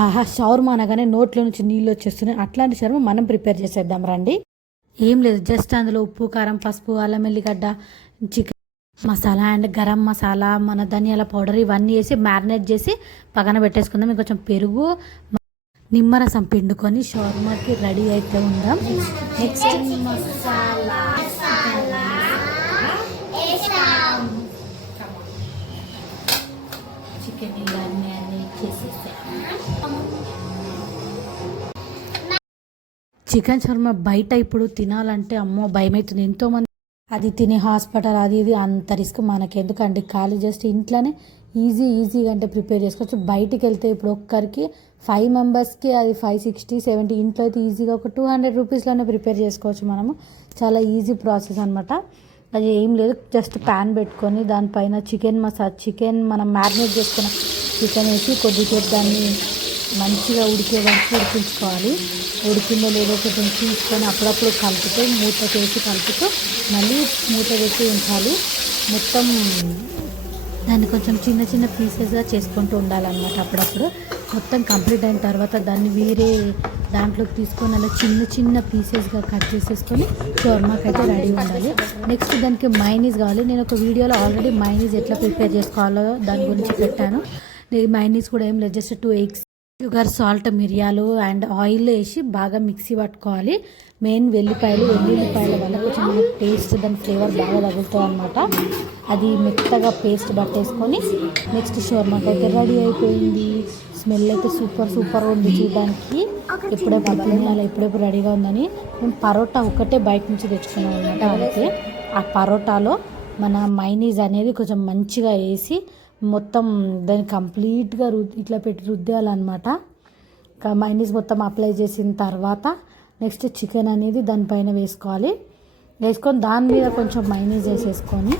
ఆహా, షవర్మా అనగానే నోట్లో నుంచి నీళ్ళు వచ్చేస్తున్నాయి. అట్లాంటి షవర్మా మనం ప్రిపేర్ చేసేద్దాం రండి. ఏం లేదు, జస్ట్ అందులో ఉప్పు, కారం, పసుపు, అల్లం వెల్లిగడ్డ, చికెన్ మసాలా అండ్ గరం మసాలా, మన ధనియాల పౌడర్ ఇవన్నీ వేసి మ్యారినేట్ చేసి పక్కన పెట్టేసుకుందాం. ఇంకొంచెం పెరుగు, నిమ్మరసం పిండుకొని షవర్మాకి రెడీ అయితే ఉందాం. నెక్స్ట్ మసాలా చికెన్ ఇవన్నీ చికెన్ షవర్మా బయట ఇప్పుడు తినాలంటే అమ్మో భయమవుతుంది. ఎంతోమంది అది తినే హాస్పిటల్ అది ఇది అంత రిస్క్ మనకెందుకండి, ఖాళీ జస్ట్ ఇంట్లోనే ఈజీగా అంటే ప్రిపేర్ చేసుకోవచ్చు. బయటికి వెళ్తే ఇప్పుడు ఒక్కరికి 5 మెంబర్స్కి అది 560, 70, ఇంట్లో అయితే ఈజీగా ఒక 200 రూపీస్లోనే ప్రిపేర్ చేసుకోవచ్చు మనము. చాలా ఈజీ ప్రాసెస్ అనమాట. అది ఏం లేదు, జస్ట్ ప్యాన్ పెట్టుకొని దానిపైన చికెన్ మనం మ్యారినేట్ చేసుకున్న చికెన్ వేసి కొద్దిసేపు దాన్ని మంచిగా ఉడికే వరకు ఉడికించుకోవాలి. ఉడికిందో లేదో కొంచెం తీసుకొని అప్పుడప్పుడు కలుపుతూ మూత వేసి కలుపుతూ మళ్ళీ మూత వేసి ఉంచాలి. మొత్తం దాన్ని కొంచెం చిన్న పీసెస్గా చేసుకుంటూ ఉండాలన్నమాట. అప్పుడప్పుడు మొత్తం కంప్లీట్ అయిన తర్వాత దాన్ని వేరే దాంట్లోకి తీసుకొని అలా చిన్న పీసెస్గా కట్ చేసేసుకొని షవర్మాకి అయితే రెడీ ఉండాలి. నెక్స్ట్ దానికి మైనీస్ కావాలి. నేను ఒక వీడియోలో ఆల్రెడీ మైనీస్ ఎట్లా ప్రిపేర్ చేసుకోవాలో దాని గురించి పెట్టాను. మైనీస్ కూడా ఏం లేదు, జస్ట్ 2 eggs, షుగర్, సాల్ట్, మిరియాలు అండ్ ఆయిల్ వేసి బాగా మిక్సీ పట్టుకోవాలి. మెయిన్ వెల్లిపాయల వల్ల కొంచెం మనకి టేస్ట్ దాని ఫ్లేవర్ బాగా తగులుతుంది అనమాట. అది మెత్తగా పేస్ట్ పట్టేసుకొని నెక్స్ట్ షవర్మాకి అయితే రెడీ అయిపోయింది. స్మెల్ అయితే సూపర్ ఉంది చూడడానికి. ఎప్పుడెప్పుడు రెడీగా ఉందని మేము పరోటా ఒకటే బయట నుంచి తెచ్చుకున్నాం అనమాట. అయితే ఆ పరోటాలో మన మైనీస్ అనేది కొంచెం మంచిగా వేసి మొత్తం దాన్ని కంప్లీట్గా ఇట్లా పెట్టి రుద్దేయాలన్నమాట. మైనీస్ మొత్తం అప్లై చేసిన తర్వాత నెక్స్ట్ చికెన్ అనేది దానిపైన వేసుకొని దాని మీద కొంచెం మైనీస్ వేసేసుకొని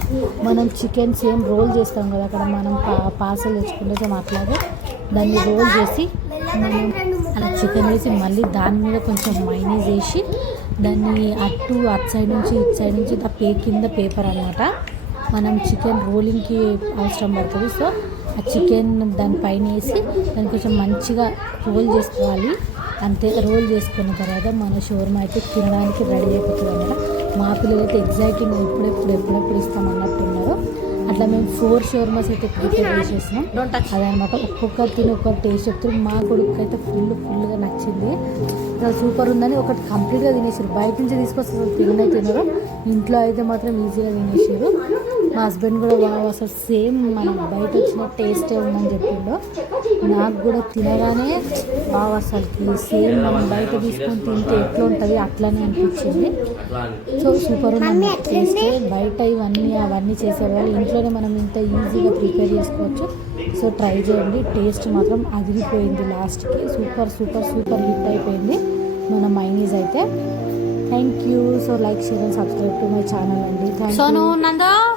మనం చికెన్ సేమ్ రోల్ చేస్తాం కదా, అక్కడ మనం పార్సల్ తెచ్చుకుంటే అట్లాగే దాన్ని రోల్ చేసి మనం అలా చికెన్ వేసి మళ్ళీ దాని మీద కొంచెం మైనీస్ వేసి దాన్ని అటు సైడ్ నుంచి కింద పేపర్ అనమాట మనం చికెన్ రోలింగ్కి అవసరం పడుతుంది. సో ఆ చికెన్ దానిపైన వేసి దాన్ని కొంచెం మంచిగా రోల్ చేసుకోవాలి. అంతే, రోల్ చేసుకున్న తర్వాత మన షవర్మా అయితే తినడానికి రెడీ అయిపోతుంది అన్నమాట. మా పిల్లలు అయితే ఎగ్జైటింగ్ ఎప్పుడెప్పుడు ఇస్తామన్నట్టున్నారు. అట్లా మేము 4 షవర్మాస్ అయితే ప్రిపేర్ చేసేసినాం. అదనమాట, ఒక్కొక్కరు తిని ఒక్కరు టేస్ట్ చెప్తారు. మా కొడుకు అయితే ఫుల్గా నచ్చింది, సూపర్ ఉందని ఒకటి కంప్లీట్గా తినేసారు. బయట నుంచి తీసుకొస్తే అసలు తినరు, ఇంట్లో అయితే మాత్రం ఈజీగా తినేసారు. మా హస్బెండ్ కూడా బాగా అసలు సేమ్ మనం బయట వచ్చిన టేస్టే ఉందని చెప్పిండు. నాకు కూడా తినగానే బాగా అసలుకి సేమ్ మనం బయట తీసుకొని తింటే ఎట్లా ఉంటుంది అట్లానే అనిపించింది. సో సూపర్ ఉంది టేస్ట్. బయట అవన్నీ చేసేవాళ్ళు ఇంట్లోనే మనం ఇంత ఈజీగా ప్రిపేర్ చేసుకోవచ్చు. సో ట్రై చేయండి, టేస్ట్ మాత్రం అదిరిపోయింది. లాస్ట్కి సూపర్ హిట్ అయిపోయింది మన మైనీస్ అయితే. Thank you. So like, share and subscribe to my channel అండి. Thank you.